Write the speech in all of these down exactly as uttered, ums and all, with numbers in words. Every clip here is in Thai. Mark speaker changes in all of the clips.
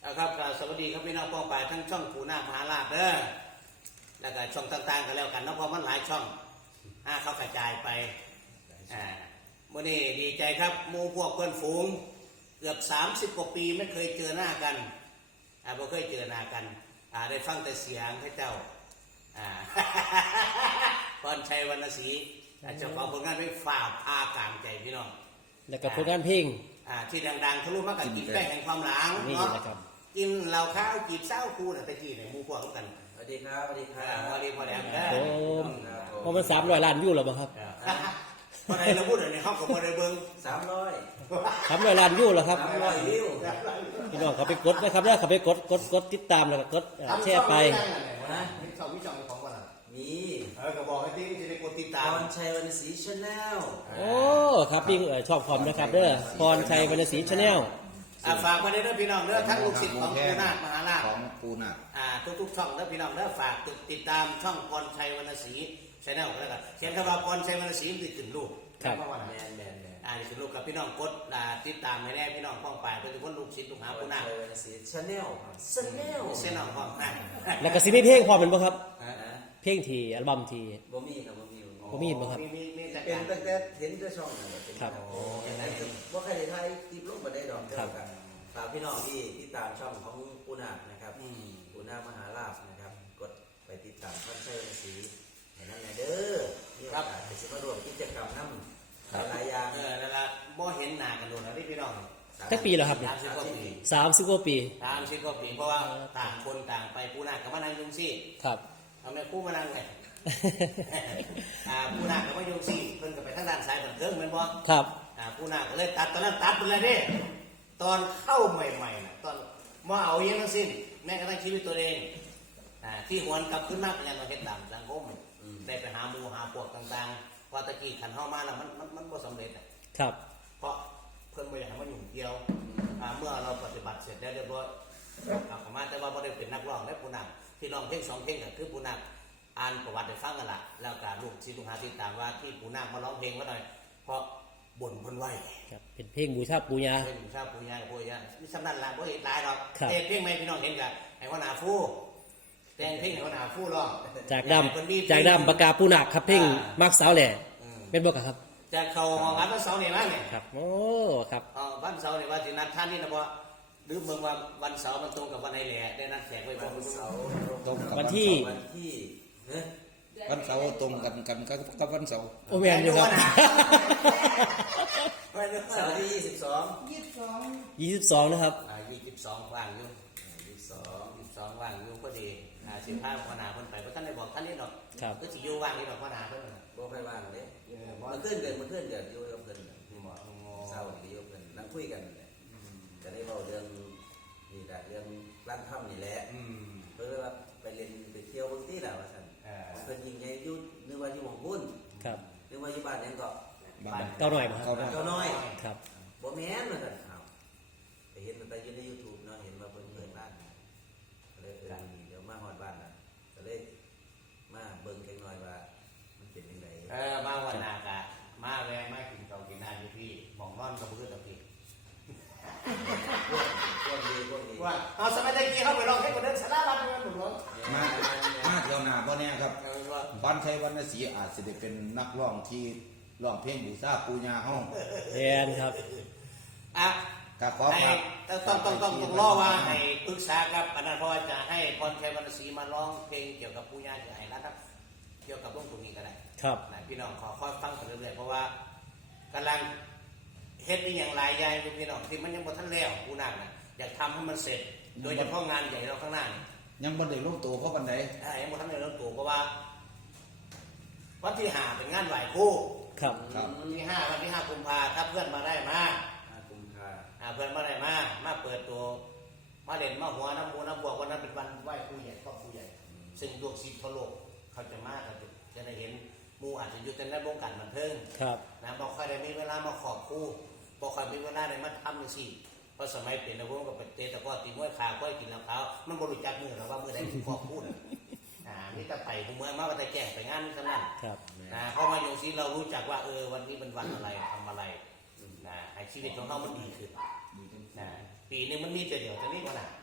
Speaker 1: ครับสวัสดีครับพี่น้องป้องปายทั้งช่องปูนาคมหาลาภเด้อแล้วก็ช่องต่างๆกันแล้วกันเนาะเพราะมันหลายช่องอ่าเขากระจายไปอ่าวันนี้ดีใจครับหมู่พวกเพื่อนฝูงเกือบสามสิบกว่าปีไม่เคยเจอหน้ากันอ่าไม่เคยเจอหน้ากันอ่าได้ฟังแต่เสียงพระเจ้าอ่า พรชัยวรรณศรีเจ้าของผลงานเพลงฝ่าพากลางใจพี่น้อง
Speaker 2: แล้วก็ผลงานเพลง
Speaker 1: อ่าที่ดังๆทะลุมากกับกินแป้งแห่งความหลังเนาะกินเหล้าข้าวจีบเศร้าคูน่ะตะกี้เนี่ยหมู่พวกกัน
Speaker 3: สวัสดีครับสวัสดีครับ
Speaker 1: สวัสดีพ่อแดงได้
Speaker 2: โอ้พอมันสามร้อยล้านวิวแล้วบ่ครับ
Speaker 1: พ่อใดเราพูดในห้องของพ่อใดเบิ้ง
Speaker 3: สามร้อย
Speaker 2: สามร้อยล้านวิวแล้วครับ
Speaker 3: สามร้อยวิว
Speaker 2: พี่น้องเขาไปกดนะครับแล้วเขาไปกดกดกดติดตามแล้วก็กดแชร์ไป
Speaker 1: นะมีช่องมีช่องของกัน
Speaker 3: มี
Speaker 1: เออก็บอกให้ที่จะได้กดติดตาม
Speaker 3: พรชัยวรรณศรีชาแนล
Speaker 2: โอ้ครับพี่ชอบพร้อมนะครับเด้อพรชัยวรรณศรีชาแนล
Speaker 1: ฝากมาเด้อพี่น้องเด้อทั้งลูกศิษย์ของปูนาคมหาลาภ
Speaker 4: ของปูนาค
Speaker 1: อ่าทุกๆช่องเด้อพี่น้องเด้อฝากติดตามช่องพรชัยวรรณศรีชาแนลก็แล้วกันเขียนคำว่าพรชัยวรรณศรีมันจะขึ้นรูป
Speaker 2: ครับ
Speaker 1: แมนแมนแมนอ่าจะขึ้นรูปกับพี่น้องกดติดตามให้แน่พี่น้องป้องปายเป็นทุกคนลูกศิษย์ลูกหาปูนาค
Speaker 3: ชัยวรรณศรีชาแนลชาแนล
Speaker 1: ชาแนลของอ่า
Speaker 2: แล้วก็สิมีเพลงพร้อมเป็นบ่ครับเพลงที่อัลบั้มที่
Speaker 3: บ่มีครับบ่มี
Speaker 2: บ่มีบ่ครับ
Speaker 3: เป็นตั้งแต่เห็นแต่ช่องนั่นแหละ
Speaker 2: ครับ
Speaker 3: โอ้ยังไงบ่ใครได้ถ่ายคลิปลงบ่ได้ดอกเดียวกันฝากพี่น้องที่ติดตามช่องของปูนาคนะครับปูนาคมหาลาภนะครับกดไปติดตามพรชัยวรรณศรีให้นั่นแหละเด้อมีโอกาสไปสิมาร่วมกิจกรรมนำหลายอย่าง
Speaker 1: เออแล้วก็บ่เห็นหน้ากันโดนแล้วพี่น้อง
Speaker 2: สักปีแล้วครับเนี่ยสามสิบกว่าปี
Speaker 1: สามสิบกว่าปีเพราะว่าต่างคนต่างไปปูนาคกับมานั่งยุงซี่
Speaker 2: ครับ
Speaker 1: เอาแม่คู่มานั่งไงอ่าปูนาคกับมายุงซี่เพิ่นก็ไปทางด้านซ้ายบันเทิงแม่นบ่
Speaker 2: ครับ
Speaker 1: อ่าปูนาคก็เลยตัดตอนนั้นตัดไปเลยเด้ตอนเข้าใหม่ๆน่ะตอนมาเอาอย่างทั้งสิ้นแม้กระทั่งชีวิตตัวเองอ่าที่หวนกลับขึ้นมาเป็นยังไงเฮ็ดตามสังคมได้ไปหาหมู่หาพวกต่างๆว่าตะกี้ขันเฮามาแล้วมันมันมันบ่สำเร็จอ่ะ
Speaker 2: ครับ
Speaker 1: เพราะเพิ่นบ่อยากให้มายุ่งเกี่ยวอ่าเมื่อเราปฏิบัติเสร็จแล้วเรียบร้อยเอาเข้ามาแต่ว่าบ่ได้เป็นนักร้องและปูนาคที่ร้องเพลงสองเพลงก็คือปูนาคอ่านประวัติให้ฟังกันล่ะแล้วก็ลูกศิษย์ลูกหาติดตามว่าที่ปูนาคมาร้องเพลงว่าหน่อยเพราะบ่นเพิ่นไว้
Speaker 2: ครับเป็นเพลงบูชาปู่ย่า
Speaker 1: เพลงบูชาปู่ย่าปู่ย่ามีสำนักหลักบ่เห็นหลายดอกเฮ็ดเพลงใหม่พี่น้องเห็นก็ให้หัวหน้าฟู่แต่งเพลงให้หัวหน้าฟู่ร้อง
Speaker 2: จากดำจากดำปากกาปูนาคครับเพลงมักสาวแหล่เป็นบ่ครับ
Speaker 1: จากเขาห้องวันเสาร์นี่มั้งเนี่ย
Speaker 2: ครับโอ้ครับ
Speaker 1: อ๋อวันเสาร์นี่ว่าสินัดท่านนี่นะบ่หรือเบิ่งว่าวันเสาร์มันตรงกับวันไหนแหละได้นัดแขกไว้บ่
Speaker 3: วันเสาร์
Speaker 4: ตรงกับ
Speaker 2: วันที่
Speaker 3: วันที่
Speaker 4: วันเสาร์ตรงกันกันกับวันเสาร์
Speaker 2: โอ้แม่นอยู่ครับ
Speaker 3: เสาร์ที่ยี่สิบสอง
Speaker 2: ยี่สิบสองนะครับ
Speaker 1: อ่ายี่สิบสองว่างอยู่ยี่สิบสองยี่สิบสองว่างอยู่พอดีอ่าสิพาหัวหน้าเพิ่นไปบ่ทันได้บอกท่านนี่ดอก
Speaker 2: ครับ
Speaker 1: ก็สิอยู่ว่างนี่ดอกหัวหน้าเพิ่น
Speaker 3: บ่ค่อยว่างเด้มันขึ้นเดือนมันขึ้นเดือนอยู่กับเพิ่นนี่บ่เศร้าดีอยู่เพิ่นนั่งคุยกันแหละจะได้เว้าเรื่องนี่แหละเรื่องร้านค่ำนี่แหละอืมเพิ่นว่าไปเล่นไปเที่ยวบางที่ล่ะว่าซั่นเพิ่นยิงใหญ่อยู่นึกว่าอยู่หม่องพุ่น
Speaker 2: ครับ
Speaker 3: นึกว่าอยู่บ้านหยังก็
Speaker 2: บ้านเก้าน้อยบ่ครับ
Speaker 3: เก้าน้อย
Speaker 2: ครับ
Speaker 3: บ่แม่นว่าซั่นอ้าวไปเห็นมันไปอยู่ใน YouTube เนาะเห็นว่าเพิ่นเปิดร้านก็เลยเออเดี๋ยวมาฮอดบ้านน่ะก็เลยมาเบิ่งจังหน่อยว่ามันเป็นจังได๋
Speaker 1: เออมาวันหน้าก็มาแวะมากินข้าวกินน้ำอยู่พี่หม่องนอนก็บ่คือตะกี้
Speaker 3: พวกดีพวกดี
Speaker 1: ว่าเอาสมัยตะกี้เขาไปร้องเพลงบ่ได้สาระบ้านเมืองบ่ร้อง
Speaker 4: มามาเที่ยวหน้าบ่แน่ครับพรชัยวรรณศรีอาจสิได้เป็นนักร้องที่ร้องเพลงบูชาปู่ย่าเฮา
Speaker 2: แม่นครับ
Speaker 1: อ่ะ
Speaker 4: ก็ขอฝาก
Speaker 1: ต้องต้องต้องต้องรอว่าให้ปรึกษากับปนัดพรจะให้พรชัยวรรณศรีมาร้องเพลงเกี่ยวกับปู่ย่าจะให้นะครับเกี่ยวกับเรื่องตรงนี้ก็ได้
Speaker 2: ครับ
Speaker 1: พี่น้องขอค่อยฟังไปเรื่อยๆเพราะว่ากำลังเฮ็ดอีอย่างหลายอย่างพี่น้องที่มันยังบ่ทันแล้วปู่นาคน่ะอยากทำให้มันเสร็จโดยเฉพาะงานใหญ่เราข้างหน้านี่
Speaker 4: ยังบ่ได้ลงตัวเพราะปานใด
Speaker 1: อ่ายังบ่ทันได้ลงตัวเพราะว่าวันที่ห้าเป็นงานไหว้ครู
Speaker 2: ครับ
Speaker 1: วันที่ห้าวันที่ห้ากุมภาพันธ์ถ้าเพื่อนมาได้มา
Speaker 3: ห้ากุมภาพันธ์
Speaker 1: อ่าเพื่อนมาได้มามาเปิดตัวมาเด่นมาหัวน้ำมูน้ำบวกวันนั้นเป็นวันไหว้ครูใหญ่ครอบครูใหญ่ซึ่งดวงศิษย์ทั่วโลกเขาจะมาเขาจะได้เห็นหมู่อาจจะอยู่ในวงการบันเทิง
Speaker 2: ครับ
Speaker 1: นะบ่ค่อยได้มีเวลามาขอบครูบ่ค่อยมีเวลาได้มาทำจังซี่เพราะสมัยเป็นนักวงกับเตะตะก้อตีมวยขาก้อยกินแล้วเขามันบ่รู้จักมือหรอกว่ามือใดเป็นขอบครูอ่ามีแต่ไปผู้เมื่อมาว่าแต่แก่ไปงานนี่เท่านั้น
Speaker 2: ครับ
Speaker 1: นะพอมาอยู่ซี่เรารู้จักว่าเออวันนี้เป็นวันอะไรทำอะไรนะให้ชีวิตของเรามันดีขึ้นนะปีนึงมันมีแต่เดียวแต่นี่บ่น่ะ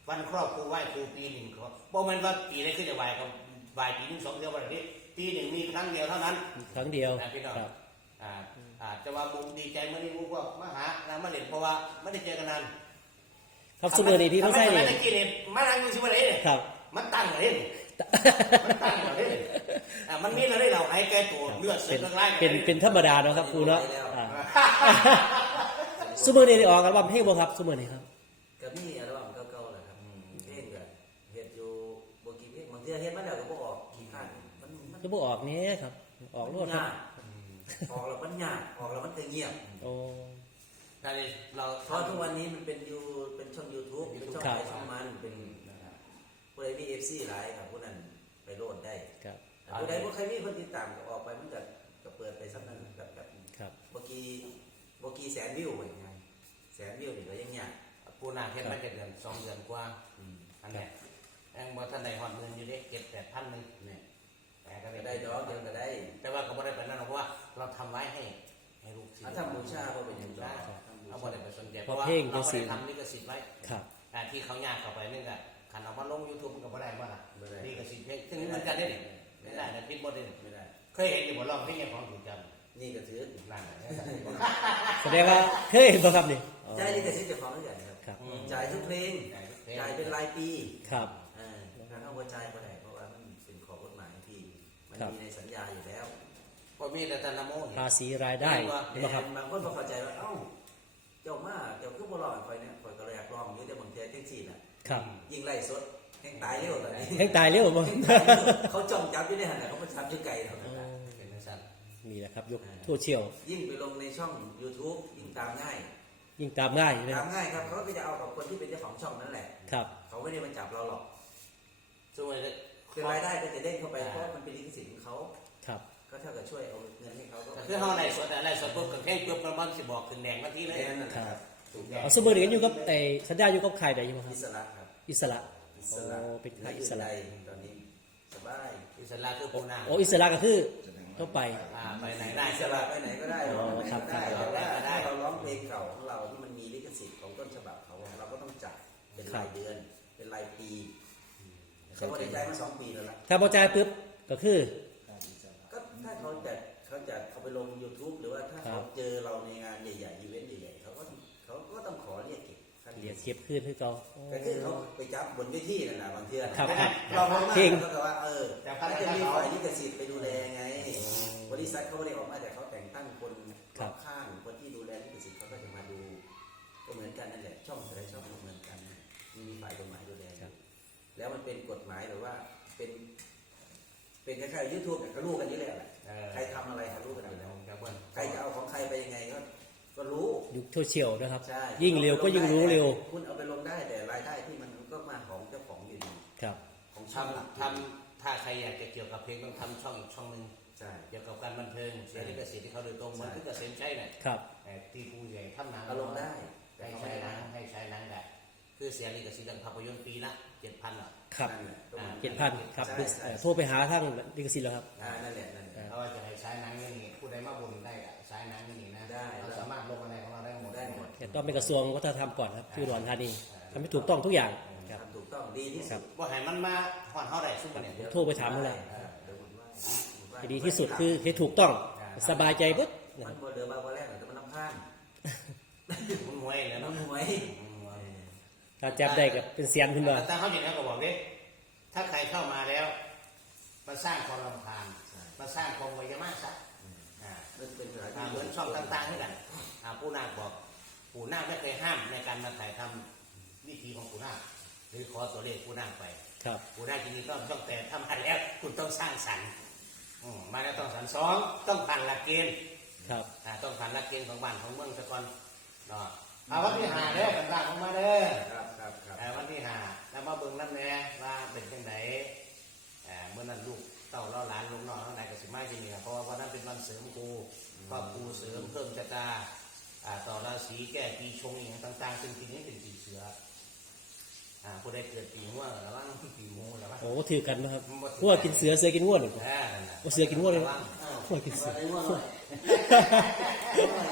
Speaker 1: วันครอบครูไหว้ครูปีหนึ่งครับเพราะมันว่าปีนี้คือจะไหว้ก็ไหว้ปีหนึ่งสองเดือนวันนี้ปีหนึ่งมีครั้งเดียวเท่านั้น
Speaker 2: ครั้งเดียว
Speaker 1: นะพี่น้อง
Speaker 2: ครับ
Speaker 1: อ่าอ่าจะว่ามุมดีใจเมื่อนี้มุกก็มาหานะมาเล่นเพราะว่าไม่ได้เจอกันนาน
Speaker 2: ครับสมือนี้พี่ไม่ใช่
Speaker 1: เล
Speaker 2: เลย ย
Speaker 1: ตะกี้เนี่ยมานั่งอยู่ชิมาเลยเนี่ย
Speaker 2: ครับ
Speaker 1: มันตั้งเหรอเนี่ยมันตั้งเหรอเนี่ยอ่ามันมีอะไรเราให้แกตัวเลือดเสื
Speaker 2: เป็
Speaker 1: อน ดไล่
Speaker 2: เป็นเป็นธรรมดาเนาะครับครูเนาะอ่าสมือนี้ได้ออกอัลบั้มเพลงบ่ครับสมือนี้ครับ
Speaker 3: ก็มีอัลบั้มเก่าๆแหละครับเพลงก็เฮ็ดอยู่บ่กี่เพลงบางทีเฮ็ดมาแล้วก็บ่ออกขี้ข้านมันมัน
Speaker 2: จะบ่ออกเนี้ยครับ ออกรวดครับ
Speaker 3: ยากออกแล้วมันยากออกแล้วมันก็เงียบ
Speaker 2: โอ้
Speaker 1: นั่นเลยเรา
Speaker 3: เพราะทุกวันนี้มันเป็นยูเป็นช่อง YouTube เป็นช่อง
Speaker 2: ครับ
Speaker 3: ใครช่องมันเป็นนะครับผู้ใดมี เอฟ ซี หลายครับผู้นั้นไปโหลดได้
Speaker 2: ครับ
Speaker 3: ผู้ใดบ่ใครมีคนติดตามก็ออกไปมันก็ก็เปิดไปซ้ำนั้นกับกับ
Speaker 2: ครับ
Speaker 3: บ่กี่บ่กี่แสนวิวว่าอย่างไงแสนวิวนี่ก็ยังยาก
Speaker 1: ปูนาเฮ็ดมาจะเดือนสองเดือนกว่า
Speaker 3: อืม
Speaker 1: อันเนี้ยแองบ่ท่านใดหอดเงินอยู่เด้เก็บแต่พันหนึ่ง
Speaker 3: เนี่ย
Speaker 1: แต่ก็
Speaker 3: ก็
Speaker 1: ได้
Speaker 3: ได้ดอกเดียวก็ได้
Speaker 1: แต่ว่าก็บ่ได้เป็นนั่นหรอกเพราะว่าเราทำไว้ให้ให้ลูกศิษ
Speaker 3: ถ้า
Speaker 1: ย์
Speaker 3: ทำบูชาก็เป็นอย่างดอก
Speaker 1: เอาบ่ได้ไปสนใจ
Speaker 2: เพ
Speaker 1: เพ
Speaker 2: ราะ
Speaker 1: ราะว่า
Speaker 2: เพลง
Speaker 1: เรา
Speaker 2: จัง
Speaker 1: บ่
Speaker 2: สิ
Speaker 1: ได้ทำลิขสิทธิ์ไว้
Speaker 2: ครับ
Speaker 1: อ่าที่เขายากเข้าไปนี่ก็คันเอามาลง YouTube มันก็บ่ได้บ่ล่ะ
Speaker 3: บ่ได้
Speaker 1: ลิขสิทธิ์เพลงซึ่งมันจะได้นี่ไม่ได้นะผิดบ่ได้นี่
Speaker 3: ไม่ได้
Speaker 1: เคยเห็นอยู่บ่ร้องเพลงอย่างของถูกจำ
Speaker 3: นี่ก็ถือ
Speaker 1: นั่นน่ะ
Speaker 2: แสดงว่าเคยเห็นบ่ครับนี่อ๋อ
Speaker 3: จ่ายลิขสิทธิ์เจ้าของด้วยกันครับ
Speaker 2: ครับ
Speaker 1: อืม
Speaker 3: จ่ายทุกเพลงจ่ายเป็นรายปี
Speaker 2: ครับ
Speaker 3: อ่าถ้าเข้าหัวใจก็ได้เพราะว่ามันเป็นข้อกฎหมายที่มัน
Speaker 2: ครับ
Speaker 3: มีในสัญญาอยู่แล้ว
Speaker 1: บ่มีแต่ตะนะโมนี่
Speaker 2: ภาษีรายได้เห็นไหมครับ
Speaker 3: บางคนพอเข้าใจว่าเอ้าเจ้ามาเจ้าคือบ่รอดคอยเนี่ยคอยก็เลยอยากลองอยู่แต่บางทีแท็กซี่น่ะ
Speaker 2: ครับ
Speaker 3: ยิ่งไล่สดแห่งตายเร็วตอนนี้
Speaker 2: แห้งตายเร็วบ่
Speaker 3: แห่งตายเร็วเขาจ้องจับอยู่ในหันน่ะเขามาจับอยู่ไกลเท่านั้นน่ะ
Speaker 1: เป็นจังซั่น
Speaker 2: นี่แหละครับยกโซเชียล
Speaker 3: ยิ่งไปลงในช่อง YouTube ยิ่งตามง่าย
Speaker 2: ยิ่งตามง่ายนะค
Speaker 3: ตา
Speaker 2: รับ
Speaker 3: มง่ายครับเขาก็จะเอากับคนที่เป็นเจ้าของช่องนั่นแหละ
Speaker 2: ครับ
Speaker 3: เขาไม่ได้มาจับเราหรอก
Speaker 1: ซึ่งมัน
Speaker 3: คือรายได้ก็จะเด้งเข้าไปเพราะมันเป็นลิขสิทธิ์ของเขา
Speaker 2: ครับ
Speaker 3: ก็เท่ากับช่วยเอาเงินให้เขาก็
Speaker 1: ก็คือเฮาไล่สดอะไล่สดปุ๊บก็แค่ปุ๊บมันมันสิบอกขึ้นแดงมาทีเลย
Speaker 3: แค่นั้นนะครับถูกต้อง
Speaker 2: เอาสมือนี้กันอยู่กับไอ้สัญญาอยู่กับใครได้อยู่บ่ครับ
Speaker 3: อิสระครับ
Speaker 2: อิสระ
Speaker 3: อิสระ
Speaker 2: โอ้เป็นค่ายอิสระ
Speaker 3: ตอนนี้สบาย
Speaker 1: อิสระคือปูนา
Speaker 2: โอ้อิสระก็คือต้องไป
Speaker 1: อ่าไปไหนได้
Speaker 3: อิ
Speaker 1: ใช่
Speaker 3: สระ
Speaker 1: ปะ
Speaker 3: ไปไหนก็ได้
Speaker 2: อ๋อ
Speaker 3: ไปไหน
Speaker 2: ครับ
Speaker 3: ก็ได้
Speaker 1: ครับ
Speaker 3: แต่ว่า
Speaker 1: ครับ
Speaker 3: ถ้าเราร้องเพลงเก่าของเราที่มันมีลิขสิทธิ์ของต้นฉบับเขาเราก็ต้องจัดเป็นรายเดือน เป็นรายปีเขาก็ได้ใจมาสองปีแล้วล่ะ
Speaker 2: ถ้าพอใจายปุ๊บก็คือ
Speaker 3: ก็ถ้าเขาจะเขาจะเอาไปลง YouTube หรือว่าถ้า
Speaker 2: ครั
Speaker 3: เขา
Speaker 2: บ
Speaker 3: เจอเราในงานใหญ่ๆอีเวนต์ใหญ่ๆเขาก็เขาก็ต้องขอเรียกเก็บค่า
Speaker 2: เรียกเก็บคืนคือเก่า
Speaker 3: ก็คือเขาไปจับบนเวทีนั่นแหละบางเทื่อ
Speaker 2: ครับ
Speaker 3: เราพอมา
Speaker 2: เพลง
Speaker 3: ก็ว่าเออถ้าจะมีฝ่ายลิขสิทธิ์ไปดูแลไง บริษัทเขาไม่ได้ออกมาแต่เขาแต่งตั้งคนรอบข้างคนที่ดูแลลิขสิทธิ์เขาก็จะมาดู ก็เหมือนกันนั่นแหละช่องแต่ละช่องก็เหมือนกันมีฝ่ายกฎหมายดูแลอยู่แล้วมันเป็นกฎหมายหรือว่าเป็น เป็นคล้ายๆยูทูบเนี่ยเขารู้กันอยู่แล้วแหละ
Speaker 1: เออ
Speaker 3: ใครทำอะไรเขารู้กัน
Speaker 1: เดี๋
Speaker 3: อยู่
Speaker 1: ยว
Speaker 3: แล้ว
Speaker 1: จะเบิ่ง
Speaker 3: ใครจะเอาของใครไปยังไงก็ก็รู้
Speaker 2: ยุคโซเชียลนะครับ
Speaker 3: ใช่
Speaker 2: ยิ่งเร็วก็ยิ่งรู้เร็ว
Speaker 3: คุณเอาไปลงได้แต่รายได้ที่มันก็มาของเจ้าของอยู่ดี
Speaker 2: ครับ
Speaker 3: ของ
Speaker 1: ท
Speaker 3: ช่องหลัก
Speaker 1: ำทำถ้าใครอยากจะเกี่ยวกับเพลงต้องทำช่องอีกช่องหนึ่ง
Speaker 3: ใช่
Speaker 1: เกี่ยวกับการบันเทิงเสียลิขสิทธิ์ที่เขาโดยตรงเหมือนที่เกษมชัยเนี่ย
Speaker 2: ครับ
Speaker 1: แต่ที่ผู้ใหญ่ทำหนัง
Speaker 3: เอาลงได้แต่
Speaker 1: ให้
Speaker 3: เขา
Speaker 1: ใช้
Speaker 3: ไม่
Speaker 1: หนั
Speaker 3: ได้
Speaker 1: งให้ใช้หนังได้คือเสียลิขสิทธิ์อย่างภาพยนตร์ปีละเจ็ดพันอ่ะ
Speaker 2: ครับ
Speaker 3: นั่นแหละต้อง
Speaker 2: เจ็ดพันครับ
Speaker 3: ใช่ใช่
Speaker 2: เอ่อโทรไปหาทางลิขสิทธิ์แล้วครับ
Speaker 3: อ่านั่นแหละนั่นแหละ
Speaker 1: เขาว่าจะให้ใช้หนังนี่ผู้ใดมาบุญได้ก็ใช้หนังนี่นะ
Speaker 3: ได้
Speaker 1: เราสามารถลงอะไรของเราได้หมด
Speaker 3: ได้หมด
Speaker 2: แต่ต้องเป็นกระทรวงวัฒนธรรมก่อนครับที่อุดรธานีทำให้ถูกต้องทุกอย่างครับ
Speaker 3: ทำถูกต้องดีที่
Speaker 2: ครั
Speaker 3: สุ
Speaker 2: บ
Speaker 3: ด
Speaker 1: ว่าให้มันมาหอนเท่าไหร่ซุ่มกันเนี่ย
Speaker 2: ผมโทรไปถามเขาเลย
Speaker 3: เออเดี๋ยวมันว่ามันว่า
Speaker 2: ที่ดีที่สุดคือให้ถูกต้องสบายใจปุ๊บนะค
Speaker 3: มั
Speaker 2: รั
Speaker 3: น
Speaker 2: บ
Speaker 3: บ่เดือบาวันแรกแต่มันน้ำพาน
Speaker 1: มันหวยเลย
Speaker 3: น้
Speaker 1: เนาะ
Speaker 3: ำหวย
Speaker 2: ถ้าจับได้กับเป็นเสียนขึ้นมา
Speaker 1: แต่เขาอย่างนี้ก็บอกดิถ้าใครเข้ามาแล้วมาสร้างความรำคาญมาสร้างความวายามากซะอ่า
Speaker 3: มันเป็นสถาน
Speaker 1: อ่า
Speaker 3: ที่
Speaker 1: เหมือนช่องต่างๆนี่แหละอ่าปู่นาคบอกปู่นาคไม่เคยห้ามในการมาถ่ายทำวิธีของปู่นาคหรือขอตัวเลขปู่นาคไป
Speaker 2: ครับ
Speaker 1: ปู่นาคจริงๆต้องต้องแต่ทำมาแล้วคุณต้องสร้างสรรค์อืมมาแล้วต้องสรรค์สองต้องผ่านหลักเกณฑ์
Speaker 2: ครับ
Speaker 1: อ่าต้องผ่านหลักเกณฑ์ของบ้านของเมืองตะกอนเนาะเอาวันที่หาเด้อต่างๆออกมาเด้อ
Speaker 3: ครับครับครับ
Speaker 1: อ่าวันที่หาแล้วมาเบิ่งนั่นแหน่ว่าเป็นจังไดอ่าเมื่อนั้นลูกเต้าเล่าหลานลูกน้องทั้งหลายก็สิมาที่นี่ครับเพราะว่าวันนั้นเป็นวันเสริมครูครอบครูเสริมเพิ่มชะตาอ่าต่อราศีแก้ปีชงอย่างต่างๆซึ่งปีนี้เป็นปีเสืออ่าผู้ใดเกิดปีง่วงระวังปีงูระวัง
Speaker 2: โอ้ถือกันนะครับพวกกินเสือเสือกินง่วนหรือเปล่า
Speaker 1: อ่านั่นน่ะ
Speaker 2: โอ้เสือกินง่วงเลย
Speaker 1: ระวัง
Speaker 2: พวกกินเสือ
Speaker 3: อะไรว่าหน่อย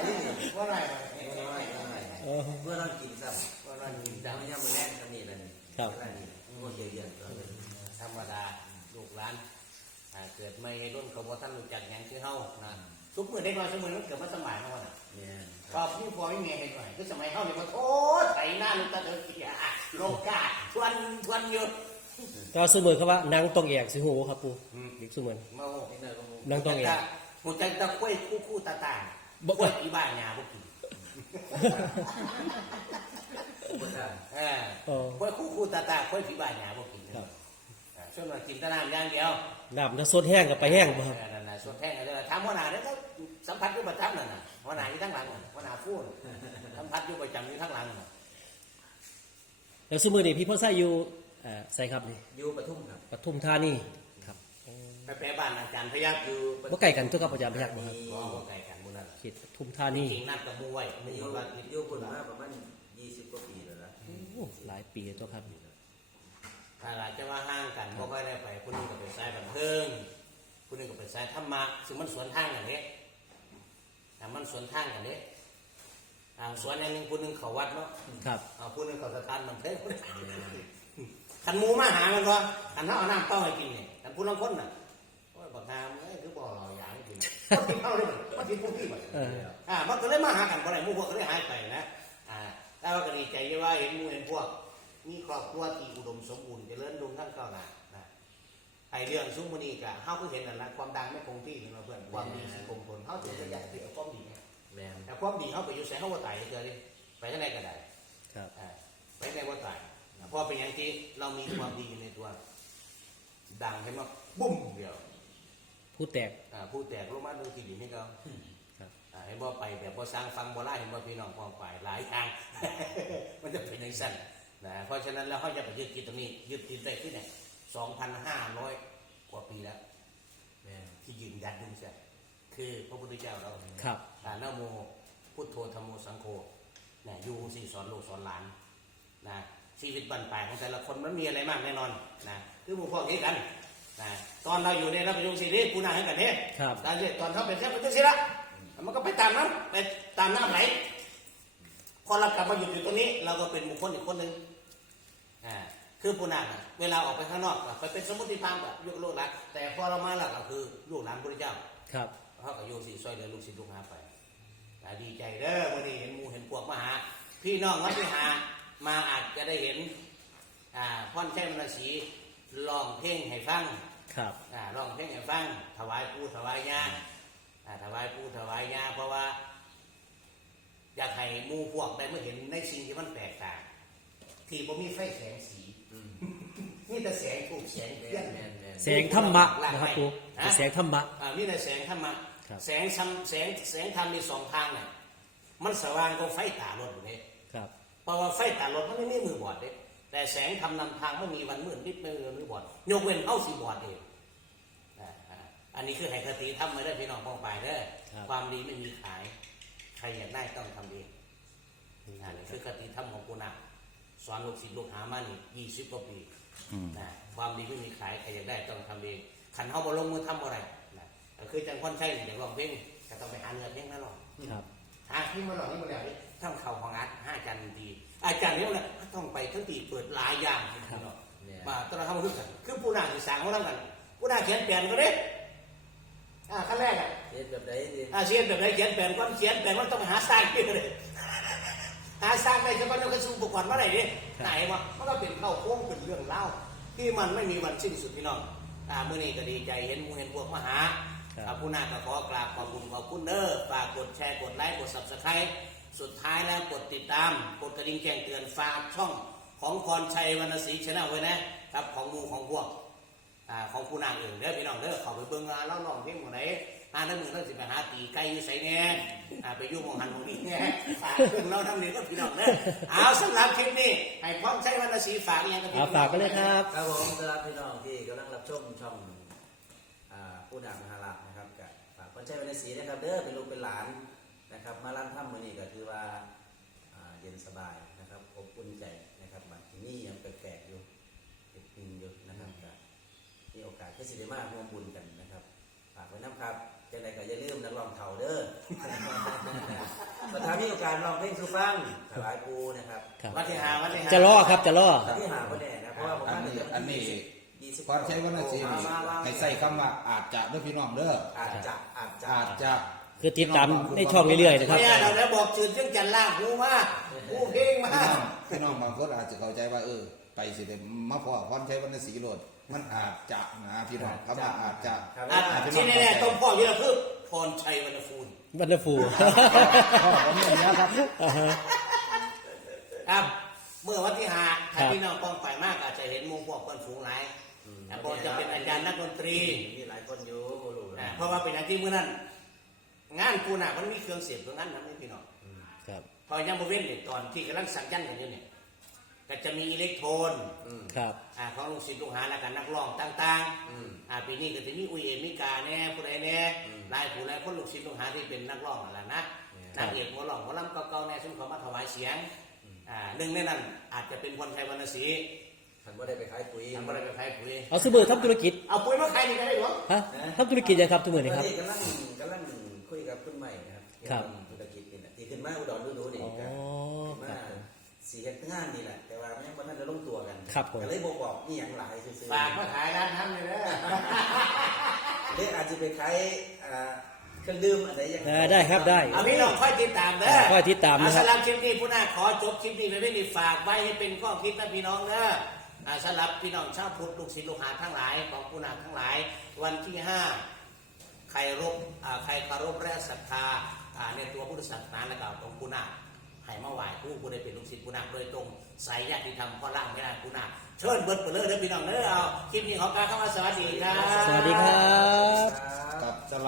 Speaker 1: ว่าไร
Speaker 3: ว่าหน่อยว่าหน่อย
Speaker 2: อ๋อ
Speaker 3: เมื่อเรากินซ้
Speaker 1: ว่าไรกิน
Speaker 3: ำ
Speaker 1: ดา
Speaker 3: ดาว วย่ำมือแรกกันนี่แหละนี่
Speaker 2: ครับ
Speaker 3: เวลานี้โอเคเรียนก็เลย
Speaker 1: ธรรมดาลูกหลานอ่าเกิดไม่รุ่นเขาบ่ท่านรู้จักหยังคือเฮานะทุกมื้อเด็กน้อยทุกมื้อมันเกิดมาสมัยเฮาน่ะ
Speaker 3: เนี่ย
Speaker 1: พอพี่พ่อไม่มีเห็นหน่อยคือสมัยเฮานี่บ่โอ้ไถหน้าลูกตาเด้อเสียโลกาทวนทวนอยู่
Speaker 2: ก็สมมติเขาว่านางตองแอกสิหูครับปูเด็กสมมติ
Speaker 1: มาโอ้
Speaker 3: นี่เลยก็
Speaker 2: นางตองแอก
Speaker 1: หัวใจตะกล้วยคู่คู่ตาตา
Speaker 2: บ่
Speaker 1: กล้วยอีบ้านหญ้าบ่กิน
Speaker 3: บ่ได้
Speaker 1: เออ
Speaker 2: อ๋อก
Speaker 1: ล้วยคู่คู่ตาตากล้วยผีบ้านหญ้าบ่กิน
Speaker 2: ครับ
Speaker 1: อ่าส่วนว่ากินแตะน้ำอย่างเดียว
Speaker 2: น้ำถ้าสดแห้งก็ไปแห้งบ่ครับ
Speaker 1: เออนั่นน่ะส่วนแท้งก็จะถามหัวหน้าเด้อเขาสัมผัสอยู่ประจำนั่นน่ะหัวหน้าอยู่ข้างหลังน่ะหัวหน้าฟูนสัมผัสอยู่ประจำอยู่ข้างหลังน่ะ
Speaker 2: แล้วสมมตินี่พี่พ่อไส้อยู่เอ่อใส่ครับนี่
Speaker 3: อยู่ปทุมครับ
Speaker 2: ปทุมธานีครับ
Speaker 1: ไปแปลบ้านอาจารย์พยัคฆ์
Speaker 3: อยู่
Speaker 2: บ่ไกลกันตัวกับอาจารย์พยัคฆ์บ่ครับ
Speaker 1: บ่บ่ไกลกันหมู่นั้นน่ะ
Speaker 2: เขตปทุมธานี
Speaker 1: จริงนัดกับหมู่ไว้หมู่
Speaker 3: อยู่
Speaker 1: ว่าที่
Speaker 3: อยู่คนมาประมาณยี่สิบกว่าปีแล้วนะ
Speaker 2: โอ้หลายปีตัวครับ
Speaker 1: ถ้าเราจะว่าห่างกันบ่ค่อยได้ไปผู้หนึงก็ไปสายบันเทิงผู้หนึงก็ไปสายธรรมะซึ่งมันสวนทางกันเด้แต่มันสวนทางกันเด้อ่าสวนอย่างหนึงผู้หนึงเขาวัดเนาะ
Speaker 2: ครับ
Speaker 1: เอาผู้หนึงเขาสถานบันเทิงคันหมูมาหามันก็คันเฮาเอาน้ำเต้าให้กินนี่คันผู้ลางคนน่ะโอ้ยบักหามเอ้ยคือบ่เราอยากให้กินบ่กินเฮาเลยบ่กินพวกพี่บ่
Speaker 2: เออ
Speaker 1: อ่ามันก็เลยมาหากันบ่ได้หมู่พวกก็เลยหายไปนะอ่าแต่ว่าก็ดีใจอยู่ว่าเห็นหมู่เห็นพวกมีครอบครัวที่อุดมสมบูรณ์เจริญรุ่งเรืองก้าวหน้านะไอ้เรื่องซุมมื้อนี้ก็เฮาเพิ่งเห็นนั่นล่ะความดังไม่คงที่เนาะเพื่อนความดีสิคงทนเฮาถึงจะอยากติดกับความดีไง
Speaker 3: แม่น
Speaker 1: แต่ความดีเฮาไปอยู่ไสเฮาบ่ตายเด้อดิไปทางไหนก็ได้
Speaker 2: ครับ
Speaker 1: อ่าไปทางไหนบ่ตายเพราะเป็นอย่างที่เรามีความดีอยู่ในตัว ดังให้มาบุ้มเดียว
Speaker 2: ผู้แตก
Speaker 1: อ่าผู้แตกลงมาดูที่ดินให้เขา
Speaker 2: ครับ
Speaker 1: อ่าให้บ่ไปแบบบ่สร้างฟังบ่ล่าเห็นบ่พี่น้องกองฝ่ายหลายทาง มันจะเป็นอย่างสั้นนะเพราะฉะนั้นแล้วเขาจะไปยึดติดตรงนี้ ยึดติดได้ที่ไหนสองพันห้าร้อยกว่าปีแล้ว
Speaker 3: แม่น
Speaker 1: ที่ยืนยันดึงเสียคือพระพุทธเจ้าเรา
Speaker 2: ครับ
Speaker 1: อ่านะโมพุทโธธัมโมสังโฆนะอยู่สี่สอนลูกสอนหลานนะชีวิตบรรปลายของแต่ละคนมันมีอะไรมากแน่นอนนะคือหมู่พวกนี้กันนะตอนเราอยู่ในรับประยุกต์สิ่งนี้กูน่าให้กันเนี่ย
Speaker 2: ครับ
Speaker 1: ตอนนี้ตอนเขาเป็นแค่เป็นสิละมันก็ไปตามนั้นไปตามน้ำไหลพอเรากลับมาหยุดอยู่ตรงนี้ เราก็เป็นบุคคลอีกคนหนึ่งอ่าคือผู้นาน่ะเวลาออกไปข้างนอกก็ไปเป็นสมมติภาพกับยุคโลกหลานแต่พอเรามาแล้วก็คือลูกหลานพระเจ้า
Speaker 2: ครับ
Speaker 1: เขาก็โยงสีซอยเดือลูกศิษย์ลูกหาไปแต่ดีใจเด้อวันนี้เห็นหมูเห็นพวกมาหา พี่น้องวัดที่หามาอาจจะได้เห็นอ่าพ่อนแช่มราศีร้องเพลงให้ฟัง
Speaker 2: ครับ
Speaker 1: อ่าร้องเพลงให้ฟังถวายปู่ถวายยาอ่าถวายปู่ถวายยาเพราะว่า อยากให้หมู่พวกได้มาเห็นในสิ่งที่มันแปลกต่างที่บ่มีไฟแสงสี
Speaker 3: อืม
Speaker 1: มีแต่แสงถูกแสง
Speaker 3: แม่
Speaker 1: เพี้ย
Speaker 3: น
Speaker 1: น
Speaker 3: แม่นแม่น
Speaker 2: แสงธรรมะนะครับปูแสงธรรมะ
Speaker 1: อ่ามีแต่แสงธรรมะ
Speaker 2: ครับ
Speaker 1: แสงธรรมแสงแสงธรรมมีสองทางน่ะมันสว่างกว่าไฟตารถอยู่เนี่ย
Speaker 2: ครับ
Speaker 1: เพราะว่าไฟตารถมันไม่มีมือบอดเด้แต่แสงธรรมนำทางไม่มีวันมืดนิดไม่มีวันมือบอดยกเว้นเอาสีบอดเองอ่าอ่าอันนี้คือให้คติทำมาได้พี่น้องปองไปเด้อ
Speaker 2: ครับ
Speaker 1: ความดีไม่มีขาย ใครอยากได้ต้องทำเองอันนี้คือคติธรรมของกูนะสอนลูกศิษย์ลูกหามานี่ยี่สิบกว่าปี
Speaker 2: อืม
Speaker 1: นะความดีไม่มีขายใครอยากได้ต้องทำเองขันเขาบ่ลงมือทำอะไรนะก็คือจังค่อนใช่อยากลองเพลงก็ต้องไปหาเนื้อเพลงนั่นหรอก
Speaker 2: ครับ
Speaker 1: หาที่มาหลอกนี่มาแล้วนี่ต้องเข้าของอาร์ตห้าอาจารย์ดี อาจารย์นี่นะต้องไปทั้งปีเปิดหลายอย่างให้พี่น้อง
Speaker 3: เนี่ย
Speaker 1: มาตอนเราทำคือกันคือผู้นาศึกษาของเรากันผู้นาเขียนแปลนก็ได้อ่าขั้นแรกอ่ะ
Speaker 3: เฮ็ดแบบใดดี
Speaker 1: อ่าเขียนแบบไหนเขียนแปลนก่อนเขียนแปลนว่าต้องไปหาสร้างที่เลยหาสร้างไปจะมันจะสู้บุกก่อนเมื่อไหร่ดิไหนวะมันก็เป็นเข้าโค้งเป็นเรื่องเล่าที่มันไม่มีวันสิ้นสุดพี่น้องอ่าเมื่อนี้ก็ดีใจเห็นหมูเห็นพวกมาหา
Speaker 2: ครับ
Speaker 1: ผู้นาก็ขอกราบขอบคุณขอบคุณเด้อฝากกดแชร์กดไลค์กด ซับสไครบ์ สุดท้ายแล้วกดติดตามกดกระดิ่งแจ้งเตือนฝากช่องของพรชัยวรรณศรีชาแนลไว้นะครับของหมูของพวกอ่าของผู้นางเองเด้อพี่น้องเด้อเข้าไปเบิ่งงานแล้วลองเพลงหมดไหนอ่านั่นมึงต้องสิไปหาตีไก่อยู่ไสแน่อ่าไปอยู่หมองหันหมองนี้แน่ฝากเรื่องเราทำนี้ก็พี่น้องเด้อเอาสำหรับคลิปนี้ให้พรชัยวรรณศรีฝากอหยังกับพี่
Speaker 2: เอา
Speaker 1: น้อง
Speaker 2: ฝากไปเลยครับ
Speaker 3: ครับผมสำหรับพี่น้องที่กำลังรับชมช่องอ่าผู้นำมหาลักนะครับกับฝากคนใช้วรรณศรีนะครับเด้อเป็นลูกเป็นหลานนะครับมาลั่นถ้ำมื้อนี้ก็ถือว่าอ่าเย็นสบายนะครับอบอุ่นใจนะครับบัดที่นี่ยังแปลกๆอยู่ติดพิงอยู่นะครับก็มีโอกาสที่สิได้มาร่วมบุญกันนะครับฝากไว้น้ำครับจังใดก็อย่าลืมนักร้องเฒ่าเด้อ ประธานมีโอกาสร้องเพลงสู่ฟังถวายปูนะครับ
Speaker 2: ครับ
Speaker 1: วันที่ห้าวันที่ห้า
Speaker 2: จะล่อครับจะล่อ
Speaker 3: วันที่หาวันแน่
Speaker 4: อันนี้
Speaker 3: ยี่สิบ
Speaker 4: พรชัยวรรณศรีนี่ให้ใส่คำว่าอาจจะเด้อพี่น้องเด้อ
Speaker 3: อาจจะอาจจะ
Speaker 4: อาจจะ
Speaker 2: คือติดตามในช่องเรื่อยๆนะครับ
Speaker 1: เนี่ยเราได้บอกชื่อเรื่องจันลากหูมาหูเพลงมา
Speaker 4: พี่น้องพี่น้องบางคนอาจจะเข้าใจว่าเออไปสิได้มาพอพรชัยวรรณศรีโลดมันอาจจะนะพี่น้องคำว่าอาจจะ
Speaker 1: อ่ะที่แน่ๆต้องพ่ออยู่แล้วคือพรชัยวรรณฟูล
Speaker 2: บันเดอร์ฟู
Speaker 4: พ่อผมเนี่ยนะครับ
Speaker 1: ครับเมื่อวันที่ห้าถ้าพี่น้องต้องไปมากอาจจะเห็นหมู่พวกคนฝูงหลายแต่บอจะเป็นอาจารย์นักดนตรี
Speaker 3: มีหลายคนอยู่บ่รู้
Speaker 1: อ่า
Speaker 3: นะ
Speaker 1: เพราะว่าเป็นอาชีพเมื่อนั้น งานกูน่ะมันมีเครื่องเสียบตรงนั้นนะไม่พี่น้อง
Speaker 2: ครับ
Speaker 1: พอยังบริเวณเนี่ยตอนที่กำลังสักยันต์กันอยู่เนี่ยก็จะมีอิเล็กโทรน
Speaker 2: ครับ
Speaker 1: อ่าของลูกศิษย์ลูกหาและกันนักร้องต่างๆ
Speaker 3: อืม
Speaker 1: อ่าปีนี้ก็จะมีอุยเอมิกาแน่ผู้ใดแน่
Speaker 3: อืม
Speaker 1: หลายผู้หลายคนลูกศิษย์ลูกหาที่เป็นนักร้องนั่นแหละนะนักเอกหมอร้องหมอลำเก่าๆแน่ซึ่งเขามาถวายเสียงอ่าหนึ่งในนั้นอาจจะเป็นพลชัยวรรณศรี
Speaker 3: ฉันว่าได้ไปขายปุ๋ย
Speaker 1: ทำอะไรกับใครปุ๋ย
Speaker 2: เอาซื้อมือทำธุรกิจ
Speaker 1: เอาปุ๋ยมาขายนี่ก็ได้หรอ
Speaker 2: ฮะทำธุรกิจยังครับทุกมือนี่ครับ
Speaker 3: กำลังกำลังคุยกับคุณใหม่นะครับ
Speaker 2: ครับ
Speaker 3: เกี่ยวกับธุรกิจนี่แหละที่ขึ้นมาอุดรดูๆนี่
Speaker 2: อ๋อ
Speaker 3: ครับขึ้นมาสี่เฮ็ดงานนี่แหละแต่ว่ายังบ่ทันได้ลงตัวกัน
Speaker 2: ครับผม
Speaker 3: ก็เลยบ่บอกนี่หยังหลายซื่อๆ
Speaker 1: ฝากมาขายร้านน้ำเลยนะ
Speaker 3: หรืออาจจะไปขายอ่าเครื่องดื่มอะไรอย่าง
Speaker 2: เออได้ครับได้
Speaker 1: เอาพี่น้องค่อยติดตามเด้อ
Speaker 2: ค่อยติดตามนะครับ
Speaker 1: สำหรับคลิปนี้ผู้น่าขอจบคลิปนี้ไว้ไม่มีฝากไว้ให้เป็นข้อคิดนะพี่น้องเด้ออ่าสำหรับพี่น้องชาวพุทธลูกศิษย์ลูกหาทั้งหลายของผู้นาทั้งหลาย วันที่ห้าใครรบอ่าใครเคารพและศรัทธาอ่าในตัวพุทธศาสนาและกับของผู้นาให้มาไหว้ผู้ผู้ได้เป็นลูกศิษย์ผู้นาโดยตรงสายญาติธรรมพ่อร่างไม่ได้ผู้นาเชิญเบิดไปเลยเด้อพี่น้องเด้อเอาคลิปนี้ขอกล่าวคำว่าสวัสดีครับ
Speaker 2: สวัสดีครับ
Speaker 3: ครับ
Speaker 4: กับ